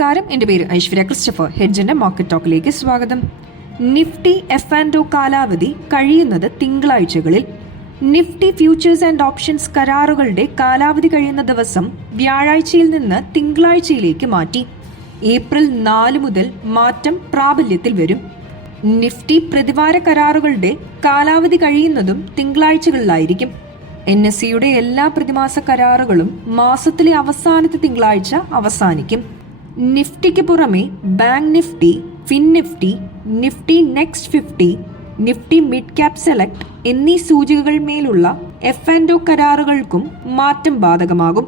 നമസ്കാരം. എന്റെ പേര് ഐശ്വര്യ ക്രിസ്റ്റഫർ. ഹെഡ്ജിന്റെ മാർക്കറ്റ് ടോക്കിലേക്ക് സ്വാഗതം. നിഫ്റ്റി എഫ് ആൻഡ് ഒ കാലാവധി കഴിയുന്നത് തിങ്കളാഴ്ചകളിൽ. നിഫ്റ്റി ഫ്യൂച്ചേഴ്സ് ആൻഡ് ഓപ്ഷൻസ് കരാറുകളുടെ കാലാവധി കഴിയുന്ന ദിവസം വ്യാഴാഴ്ചയിൽ നിന്ന് തിങ്കളാഴ്ചയിലേക്ക് മാറ്റി. ഏപ്രിൽ നാല് മുതൽ മാറ്റം പ്രാബല്യത്തിൽ വരും. നിഫ്റ്റി പ്രതിവാര കരാറുകളുടെ കാലാവധി കഴിയുന്നതും തിങ്കളാഴ്ചകളിലായിരിക്കും. എൻ എസ് സിയുടെ എല്ലാ പ്രതിമാസ കരാറുകളും മാസത്തിലെ അവസാനത്തെ തിങ്കളാഴ്ച അവസാനിക്കും. നിഫ്റ്റിക്ക് പുറമെ bank Nifty fin Nifty Nifty next fifty Nifty mid cap select എന്നീ സൂചികകൾ മേലുള്ള എഫ് ആൻഡ് ഒ കരാറുകൾക്കും മാറ്റം ബാധകമാകും.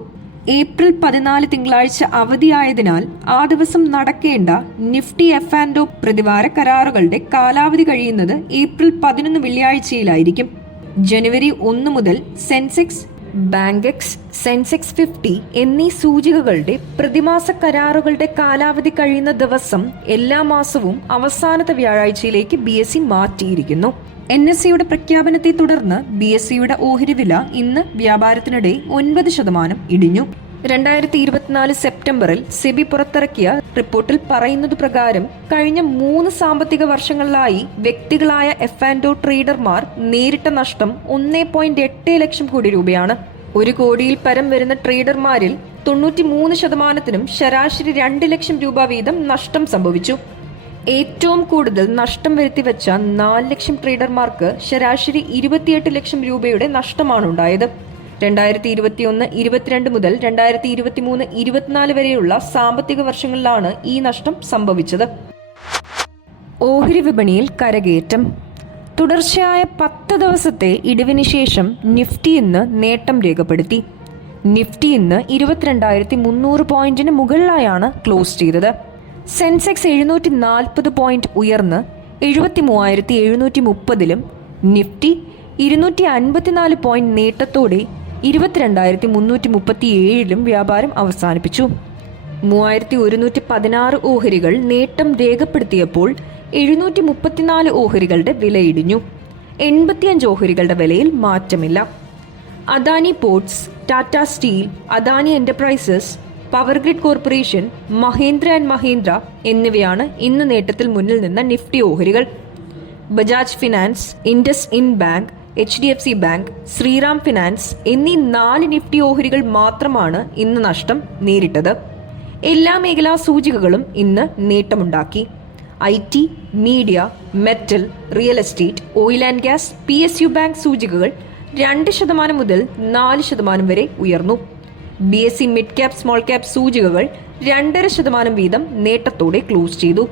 ഏപ്രിൽ പതിനാല് തിങ്കളാഴ്ച അവധിയായതിനാൽ ആ ദിവസം നടക്കേണ്ട നിഫ്റ്റി എഫ് ആൻഡ് ഒ പ്രതിവാര കരാറുകളുടെ കാലാവധി കഴിയുന്നത് ഏപ്രിൽ പതിനൊന്ന് വെള്ളിയാഴ്ചയിലായിരിക്കും. ജനുവരി ഒന്ന് മുതൽ സെൻസെക്സ് ബാങ്കെക്സ് സെൻസെക്സ് ഫിഫ്റ്റി എന്നീ സൂചികകളുടെ പ്രതിമാസ കരാറുകളുടെ കാലാവധി കഴിയുന്ന ദിവസം എല്ലാ മാസവും അവസാനത്തെ വ്യാഴാഴ്ചയിലേക്ക് ബി എസ് സി മാറ്റിയിരിക്കുന്നു. എൻ എസ് സിയുടെ പ്രഖ്യാപനത്തെ തുടർന്ന് ബി എസ് സിയുടെ ഓഹരി വില ഇന്ന് വ്യാപാരത്തിനിടെ ഒൻപത് ശതമാനം ഇടിഞ്ഞു. രണ്ടായിരത്തി ഇരുപത്തിനാല് സെപ്റ്റംബറിൽ സെബി പുറത്തിറക്കിയ റിപ്പോർട്ടിൽ പറയുന്നത് പ്രകാരം കഴിഞ്ഞ മൂന്ന് സാമ്പത്തിക വർഷങ്ങളിലായി വ്യക്തികളായ എഫ് ആൻഡ് ട്രേഡർമാർ നേരിട്ട നഷ്ടം ഒന്നേ പോയിന്റ് എട്ട് ലക്ഷം കോടി രൂപയാണ്. ഒരു കോടിയിൽ പരം വരുന്ന ട്രേഡർമാരിൽ തൊണ്ണൂറ്റി മൂന്ന് ശതമാനത്തിനും ശരാശരി രണ്ട് ലക്ഷം രൂപ വീതം നഷ്ടം സംഭവിച്ചു. ഏറ്റവും കൂടുതൽ നഷ്ടം വരുത്തിവെച്ച നാല് ലക്ഷം ട്രേഡർമാർക്ക് ശരാശരി ഇരുപത്തിയെട്ട് ലക്ഷം രൂപയുടെ നഷ്ടമാണ് ഉണ്ടായത്. രണ്ടായിരത്തി ഇരുപത്തിയൊന്ന് ഇരുപത്തിരണ്ട് മുതൽ രണ്ടായിരത്തി ഇരുപത്തിമൂന്ന് ഇരുപത്തിനാല് വരെയുള്ള സാമ്പത്തിക വർഷങ്ങളിലാണ് ഈ നഷ്ടം സംഭവിച്ചത്. ഓഹരി വിപണിയിൽ കരകയറ്റം. തുടർച്ചയായ പത്ത് ദിവസത്തെ ഇടിവിന് ശേഷം നിഫ്റ്റി ഇന്ന് നേട്ടം രേഖപ്പെടുത്തി. നിഫ്റ്റി ഇന്ന് ഇരുപത്തിരണ്ടായിരത്തി മുന്നൂറ് പോയിന്റിന് മുകളിലായാണ് ക്ലോസ് ചെയ്തത്. സെൻസെക്സ് എഴുന്നൂറ്റി നാൽപ്പത് പോയിന്റ് ഉയർന്ന് എഴുപത്തി മൂവായിരത്തി എഴുന്നൂറ്റി മുപ്പതിലും നിഫ്റ്റി ഇരുന്നൂറ്റി അൻപത്തിനാല് പോയിന്റ് നേട്ടത്തോടെ ഇരുപത്തിരണ്ടായിരത്തി മുന്നൂറ്റി മുപ്പത്തി ഏഴിലും വ്യാപാരം അവസാനിപ്പിച്ചു. മൂവായിരത്തി ഒരുന്നൂറ്റി പതിനാറ് ഓഹരികൾ നേട്ടം രേഖപ്പെടുത്തിയപ്പോൾ എഴുന്നൂറ്റി മുപ്പത്തിനാല് ഓഹരികളുടെ വിലയിടിഞ്ഞു. എൺപത്തിയഞ്ച് ഓഹരികളുടെ വിലയിൽ മാറ്റമില്ല. Adani Ports Tata Steel Adani Enterprises Power Grid Corporation Mahindra and Mahindra എന്നിവയാണ് ഇന്ന് നേട്ടത്തിൽ മുന്നിൽ നിന്ന നിഫ്റ്റി ഓഹരികൾ. Bajaj Finance IndusInd Bank H D F C Bank Shriram Finance എന്നീ നാല് നിഫ്റ്റി ഓഹരികൾ മാത്രമാണ് ഇന്ന് നഷ്ടം നേരിട്ടത്. എല്ലാ മേഖലാ സൂചികകളും ഇന്ന് നേട്ടമുണ്ടാക്കി. I T media metal real estate oil and gas P S U bank സൂചികകൾ രണ്ട് ശതമാനം മുതൽ നാല് ശതമാനം വരെ ഉയർന്നു. B S E mid cap small cap സൂചികകൾ രണ്ടര ശതമാനം വീതം നേട്ടത്തോടെ ക്ലോസ് ചെയ്തു.